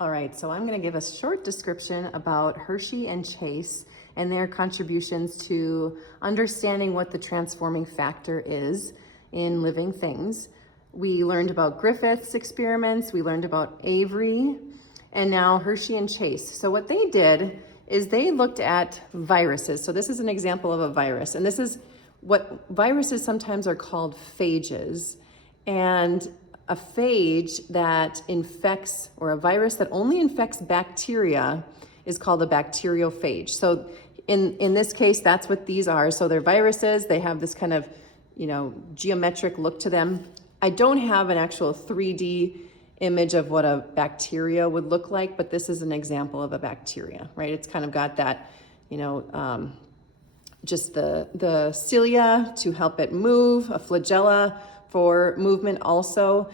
All right, so I'm going to give a short description about Hershey and Chase and their contributions to understanding what the transforming factor is in living things. We learned about Griffith's experiments, we learned about Avery, and now Hershey and Chase. So what they did is they looked at viruses. So this is an example of a virus, and this is what viruses sometimes are called phages. And a phage that infects, or a virus that only infects bacteria, is called a bacteriophage. So in this case, that's what these are. So they're viruses. They have this kind of, geometric look to them. I don't have an actual 3D image of what a bacteria would look like, but this is an example of a bacteria, right? It's kind of got that, just the cilia to help it move, a flagella for movement also.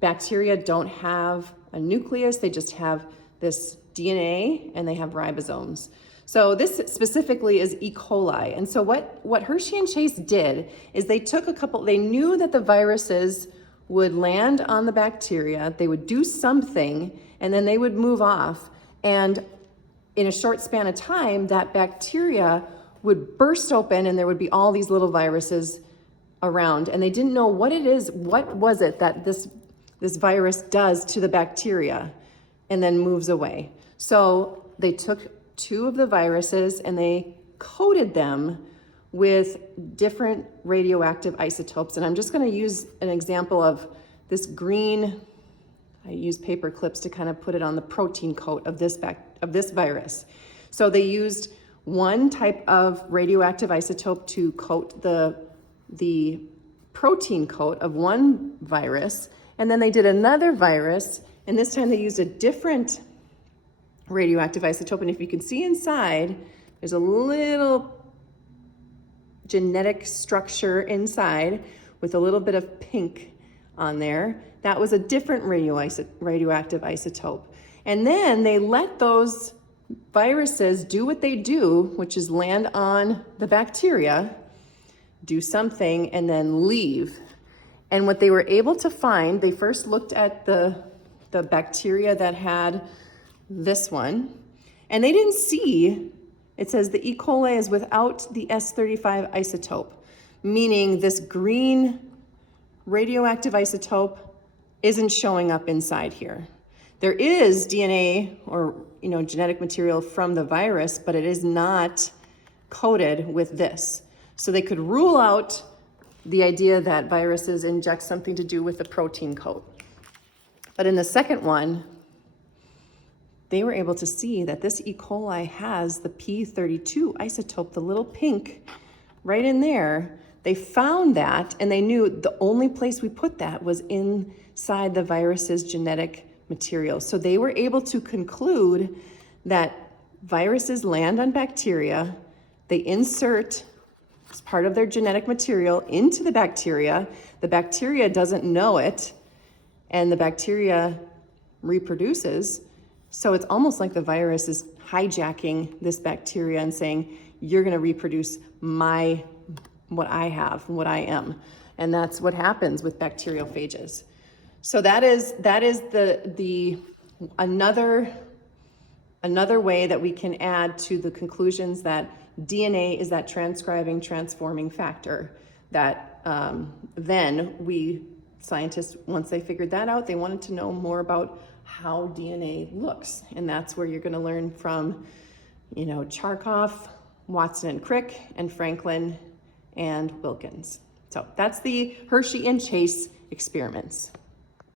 Bacteria don't have a nucleus, they just have this DNA and they have ribosomes. So this specifically is E. coli. And so what Hershey and Chase did is they took they knew that the viruses would land on the bacteria, they would do something, and then they would move off. And in a short span of time, that bacteria would burst open and there would be all these little viruses around, and they didn't know what it is. What was it that this virus does to the bacteria and then moves away? So they took two of the viruses and they coated them with different radioactive isotopes. And I'm just going to use an example of this green. I use paper clips to kind of put it on the protein coat of this virus. So they used one type of radioactive isotope to coat the protein coat of one virus, and then they did another virus, and this time they used a different radioactive isotope. And if you can see inside, there's a little genetic structure inside with a little bit of pink on there. That was a different radioactive isotope. And then they let those viruses do what they do, which is land on the bacteria, do something, and then leave. And what they were able to find, they first looked at the bacteria that had this one, and they didn't see, it says the E. coli is without the S35 isotope, meaning this green radioactive isotope isn't showing up inside here. There is DNA or genetic material from the virus, but it is not coated with this. So they could rule out the idea that viruses inject something to do with the protein coat. But in the second one, they were able to see that this E. coli has the P32 isotope, the little pink right in there. They found that, and they knew the only place we put that was inside the virus's genetic material. So they were able to conclude that viruses land on bacteria, they insert as part of their genetic material into the bacteria doesn't know it, and the bacteria reproduces. So it's almost like the virus is hijacking this bacteria and saying, you're going to reproduce what I have, what I am. And that's what happens with bacteriophages. So that is the another way that we can add to the conclusions that DNA is that transforming factor. That then scientists, once they figured that out, they wanted to know more about how DNA looks. And that's where you're going to learn from, Charkoff, Watson and Crick, and Franklin and Wilkins. So that's the Hershey and Chase experiments.